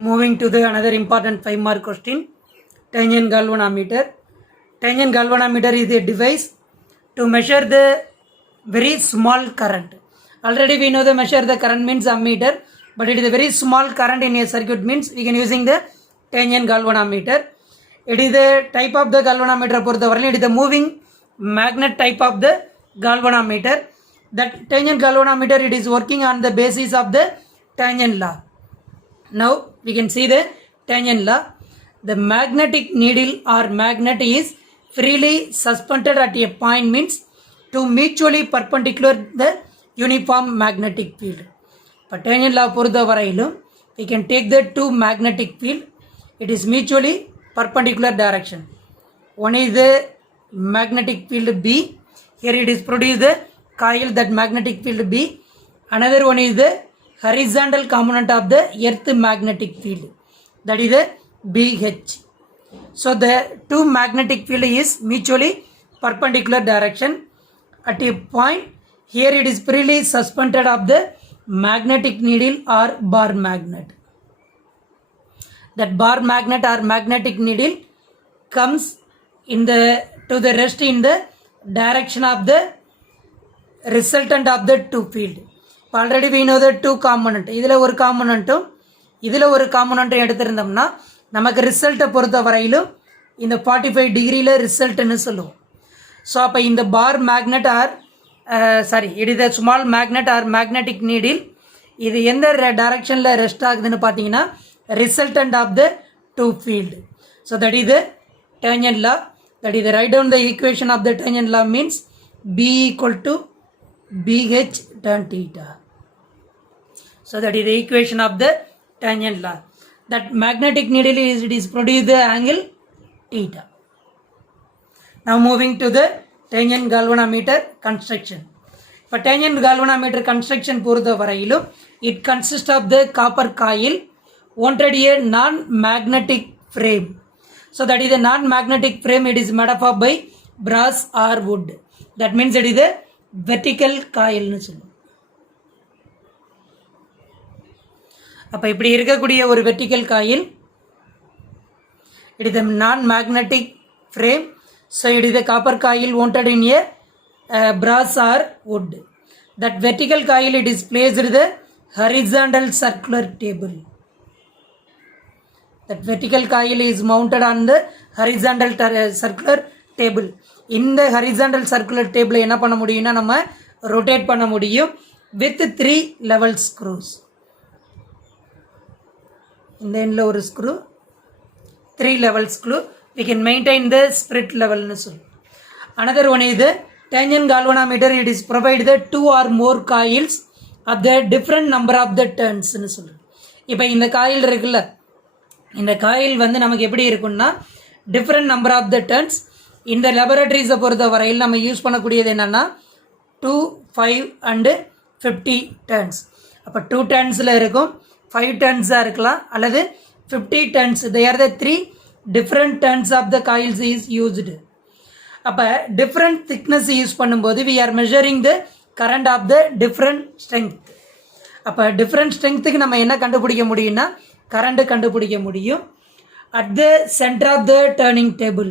Moving to the another important 5-mark question, tangent galvanometer. Tangent galvanometer is a device to measure the very small current. Already we know the measure the current means ammeter, but it is a very small current in a circuit means we can using the tangent galvanometer. It is the type of the galvanometer it is the moving magnet type of the galvanometer. That tangent galvanometer, it is working on the basis of the tangent law. Now we can see the tangent law. The magnetic needle or magnet is freely suspended at a point means to mutually perpendicular the uniform magnetic field. But tangent law we can take the two magnetic field. It is mutually perpendicular direction. One is the magnetic field B. Here it is produced the coil, that magnetic field B. Another one is the horizontal component of the earth magnetic field, that is the BH. So the two magnetic field is mutually perpendicular direction at a point. Here it is freely suspended of the magnetic needle or bar magnet. That bar magnet or magnetic needle comes in the to the rest in the direction of the resultant of the two field. Already we know the two component. இதில் ஒரு காம்பனண்ட்டும் இதில் ஒரு காம்பனண்ட்டும் எடுத்திருந்தோம்னா நமக்கு ரிசல்ட்டை பொறுத்த வரையிலும் இந்த 45 டிகிரியில் ரிசல்ட்னு சொல்லுவோம். ஸோ அப்போ இந்த bar magnet or it is small magnet or magnetic needle இது எந்த டைரக்ஷனில் ரெஸ்ட் ஆகுதுன்னு பார்த்தீங்கன்னா resultant of the two field. So that is the tangent law. That is write down the equation of the tangent law means B equal to BH tan theta. So that is the equation of the tangent law. That magnetic needle is produce the angle theta. Now moving to the tangent galvanometer construction. For tangent galvanometer construction it consists of the copper coil wanted a non-magnetic frame. So that is a non-magnetic frame. It is made up of by brass or wood. That means it is a vertical coil. அப்போ இப்படி இருக்கக்கூடிய ஒரு vertical coil, it is non-magnetic frame. So it is a copper coil wanted in a brass or wood. That vertical coil, it is placed in the horizontal circular table. That vertical coil is mounted on the horizontal circular table. இந்த horizontal circular table என்ன பண்ண முடியும்னா நம்ம rotate பண்ண முடியும் with 3 level screws. இந்த எண்ட்ல ஒரு screw, 3 level screw, we can maintain the spirit level னு சொல்லு. Another one is the tangent galvanometer. It is provide the 2 or more coils of the different number of the turns னு சொல்லு. இப்போ இந்த coil இருக்குல்ல, இந்த காயில் வந்து நமக்கு எப்படி இருக்குன்னா different number of the turns. இந்த லெபரட்டரிஸை பொறுத்த வரையில் நம்ம யூஸ் பண்ணக்கூடியது என்னென்னா 2, 5 அண்டு 50 டர்ன்ஸ். அப்போ 2 டர்ன்ஸில் இருக்கும், 5 டர்ன்ஸாக இருக்கலாம், அல்லது 50 turns. They are the 3 different turns of the coils is used. அப்போ டிஃப்ரெண்ட் திக்னஸ் யூஸ் பண்ணும்போது we are measuring the current of the different strength. அப்போ டிஃப்ரெண்ட் ஸ்ட்ரென்த்துக்கு நம்ம என்ன கண்டுபிடிக்க முடியும்னா கரண்ட் கண்டுபிடிக்க முடியும். At the centre of the turning table.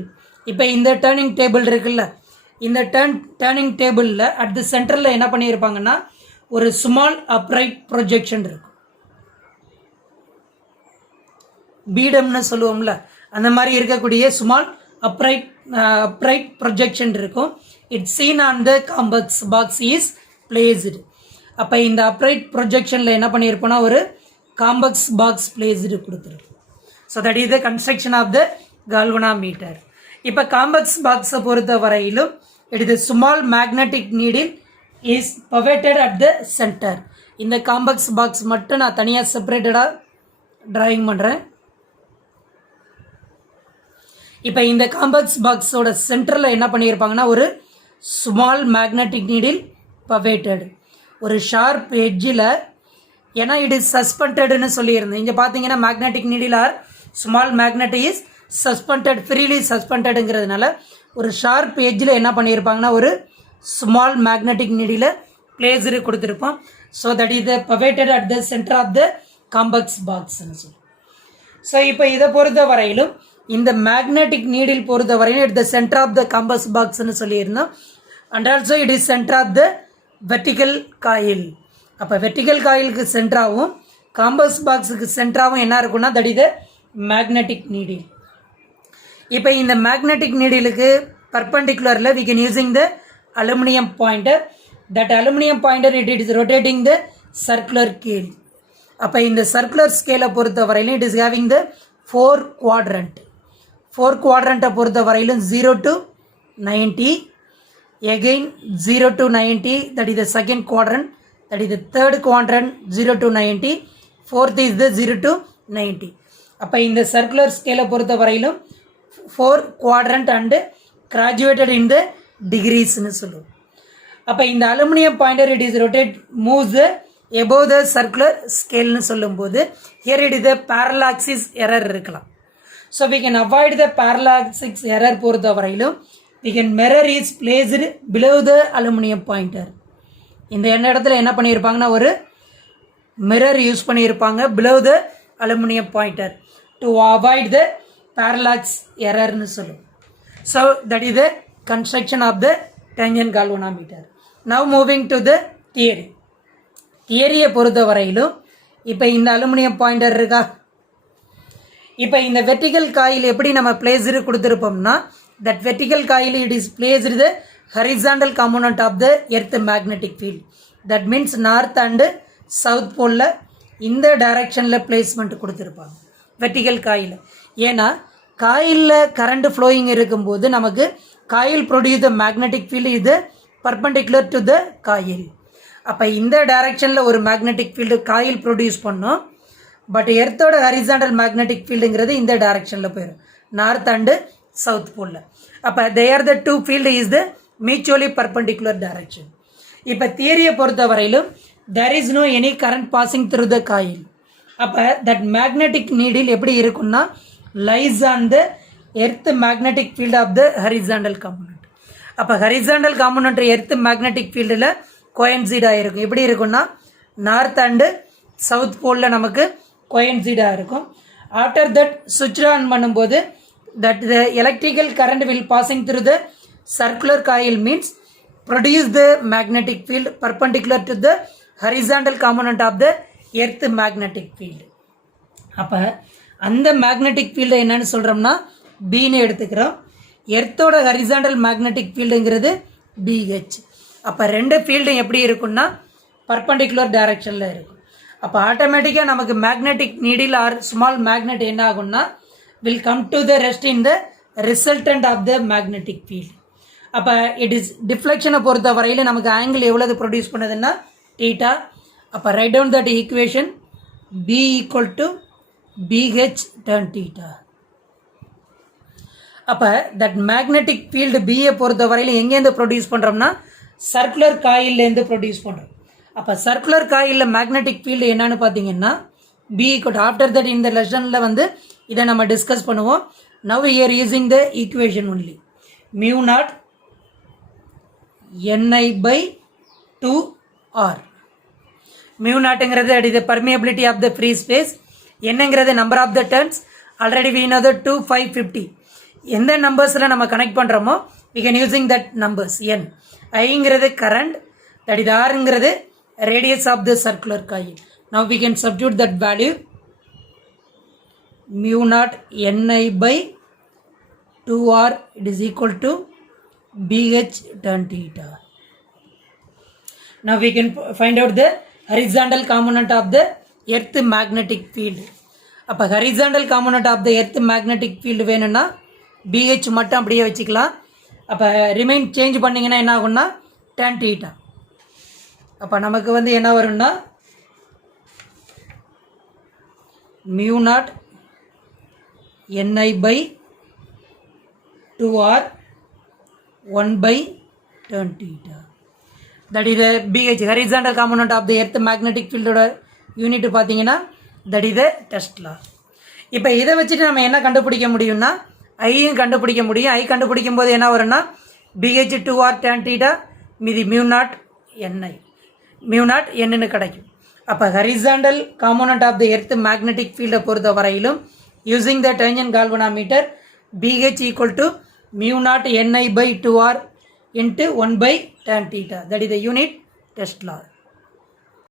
இப்போ இந்த டேர்னிங் டேபிள் இருக்குல்ல, இந்த டேர்னிங் டேபிளில் அட் த சென்டரில் என்ன பண்ணியிருப்பாங்கன்னா ஒரு ஸ்மால் அப்ரைட் ப்ரொஜெக்ஷன் இருக்கும். பீடம்னு சொல்லுவோம்ல, அந்த மாதிரி இருக்கக்கூடிய ஸ்மால் அப்ரைட் ப்ரொஜெக்ஷன் இருக்கும். It's seen on the compass box is placed. அப்போ இந்த அப்ரைட் ப்ரொஜெக்ஷனில் என்ன பண்ணியிருப்போம்னா ஒரு காம்பஸ் பாக்ஸ் பிளேஸ்டு கொடுத்துருக்கு. So that is the construction of the galvanometer. இப்போ காம்பஸ் பாக்ஸை பொறுத்த வரையிலும் it is small magnetic needle is pivoted at the centre. இந்த காம்பஸ் பாக்ஸ் மட்டும் நான் தனியாக செப்பரேட்டடாக டிராயிங் பண்ணுறேன். இப்போ இந்த காம்பஸ் பாக்ஸோட சென்டரில் என்ன பண்ணியிருப்பாங்கன்னா ஒரு ஸ்மால் மேக்னெட்டிக் நீடில் பவேட்டட், ஒரு ஷார்ப் எட்ஜில், ஏன்னா இட் இஸ் சஸ்பெண்டட்னு சொல்லியிருந்தேன். இங்கே பார்த்தீங்கன்னா magnetic needle R small magnet is suspended, freely சஸ்பெண்டடுங்கிறதுனால ஒரு ஷார்ப் எட்ஜில் என்ன பண்ணியிருப்பாங்கன்னா ஒரு ஸ்மால் மேக்னெட்டிக் நீடில் பிளேஸ்டு கொடுத்துருப்போம். So that is the pivoted at the centre of the compass box. So இப்போ இதை பொறுத்த வரையிலும் இந்த மேக்னெட்டிக் நீடில் பொறுத்த வரையிலும் it the centre of the compass பாக்ஸ்னு சொல்லியிருந்தோம். And also it is centre of the vertical coil. அப்போ வெர்டிக்கல் காயிலுக்கு சென்டராகவும் காம்பஸ் பாக்ஸுக்கு சென்டராகவும் என்ன இருக்குன்னா that is the magnetic needle. இப்போ இந்த மேக்னெட்டிக் நீடிலுக்கு பர்பண்டிகுலரில் we can using the aluminium pointer. That aluminium pointer it is rotating the circular scale. அப்போ இந்த சர்க்குலர் ஸ்கேலை பொறுத்த வரையிலும் it is having the 4 quadrant. 4 குவாட்ரண்ட்டை பொறுத்த வரையிலும் 0 to 90, again 0 to 90, that is the second quadrant, that is the third quadrant 0 to 90, fourth is the 0 to 90. அப்போ இந்த சர்க்குலர் ஸ்கேலை பொறுத்த வரையிலும் 4 quadrant and graduated in the டிகிரிஸ்னு சொல்லுவோம். அப்போ இந்த aluminium pointer it is rotate moves the above the circular ஸ்கேல்னு சொல்லும்போது here it is the parallax error இருக்கலாம். So we can avoid the parallax error பொறுத்த வரையிலும் we can mirror is placed below the aluminium pointer. இந்த இடத்துல என்ன பண்ணியிருப்பாங்கன்னா ஒரு மிரர் யூஸ் பண்ணியிருப்பாங்க below the aluminium pointer to avoid the parallax எரர்னு சொல்லுவோம். So that is the construction of the tangent galvanometer. Now moving to the theory. தியரியை பொறுத்த வரையிலும் இப்போ இந்த அலுமினியம் பாயிண்டர் இருக்கா, இப்போ இந்த வெர்டிக்கல் காயில் எப்படி நம்ம பிளேஸ்டு கொடுத்துருப்போம்னா that vertical coil it is placed the horizontal component of the earth magnetic field. That means north and south போலில் இந்த டைரக்ஷனில் பிளேஸ்மெண்ட் கொடுத்துருப்பாங்க வெர்டிக்கல் காயில். ஏன்னா காயிலில் கரண்ட் ஃப்ளோயிங் இருக்கும்போது நமக்கு coil produce the magnetic field இது பர்பண்டிகுலர் டு த காயில். அப்போ இந்த டைரக்ஷனில் ஒரு மேக்னெட்டிக் ஃபீல்டு காயில் ப்ரொடியூஸ் பண்ணோம். பட் எர்த்தோட ஹரிசாண்டல் மேக்னெட்டிக் ஃபீல்டுங்கிறது இந்த டைரக்ஷனில் போயிடும் நார்த் அண்டு சவுத் போலில். அப்போ there the two field is the mutually perpendicular direction. இப்போ தியரியை பொறுத்த வரையிலும் there is no any current passing through the coil. அப்போ தட் மேக்னெட்டிக் நீடில் எப்படி இருக்குன்னா lies on the earth magnetic field of the horizontal component. அப்போ horizontal component earth magnetic ஃபீல்டில் கோயன்சைடாக இருக்கும். எப்படி இருக்குன்னா நார்த் அண்டு சவுத் போலில் நமக்கு கோயன்சைடாக இருக்கும். ஆஃப்டர் தட் சுவிட்ச் ஆன் பண்ணும்போது that the electrical current will passing through the circular coil means produce the magnetic field perpendicular to the horizontal component of the earth magnetic field. அப்போ அந்த magnetic field என்னன்னு சொல்கிறோம்னா பின்னு எடுத்துக்கிறோம். எர்த்தோட ஹரிசாண்டல் மேக்னெட்டிக் ஃபீல்டுங்கிறது பிஹெச். அப்போ ரெண்டு ஃபீல்டும் எப்படி இருக்குன்னா பர்பண்டிகுலர் டைரக்ஷனில் இருக்கும். அப்போ ஆட்டோமேட்டிக்காக நமக்கு magnetic needle R small magnet என்ன ஆகும்னா will come to the rest in the resultant of the magnetic field. அப்போ இட் இஸ் டிஃப்ளெக்ஷனை பொறுத்த வரையில் நமக்கு ஆங்கிள் எவ்வளவு ப்ரொடியூஸ் பண்ணுதுன்னா தீட்டா. அப்போ write down that equation B equal to B H tan theta. அப்போ தட் மேக்னெட்டிக் ஃபீல்டு பியை பொறுத்த வரையில் எங்கேருந்து ப்ரொடியூஸ் பண்ணுறோம்னா சர்க்குலர் காயிலேருந்து ப்ரொடியூஸ் பண்ணுறோம். அப்போ சர்க்குலர் காயிலில் மேக்னெட்டிக் ஃபீல்டு என்னன்னு பார்த்தீங்கன்னா பி ஈக்குவல் ஆஃப்டர் தட் இந்த லெசனில் வந்து இதை நம்ம டிஸ்கஸ் பண்ணுவோம். Now here using the equation only mu naught NI by 2R. Mu நாட்டுங்கிறது அட் இது permeability of the free space. என்னங்கிறது number of the turns. Already we know the 2550. எந்த நம்பர்ஸில் நம்ம கனெக்ட் பண்ணுறோமோ we can using that numbers. n ஐங்கிறது current, that is rங்கிறது radius of the circular coil. Now we can substitute that value mu naught ni by 2R it is equal to bh tan theta. Now we can find out the horizontal component of the earth magnetic field. அப்போ horizontal component of the earth magnetic field வேணும்னா BH மட்டும் அப்படியே வச்சுக்கலாம். அப்போ remain change பண்ணிங்கன்னா என்ன ஆகும்னா tan theta. அப்போ நமக்கு வந்து என்ன வரும்னா mu naught ni by 2R 1 by tan theta. That is the BH horizontal component of the earth magnetic field ஓட யூனிட் பார்த்தீங்கன்னா that is the Tesla. இப்போ இதை வச்சுட்டு நம்ம என்ன கண்டுபிடிக்க முடியும்னா ஐயும் கண்டுபிடிக்க முடியும். ஐ கண்டுபிடிக்கும் போது என்ன வரும்னா BH 2R tan theta மீதி mu naught ni mu naught என்னன்னு கிடைக்கும். அப்போ horizontal component of the earth magnetic ஃபீல்டை பொறுத்த வரையிலும் using the tangent galvanometer, BH equal to mu naught Ni by 2R into 1 by tan theta. That is the unit test law.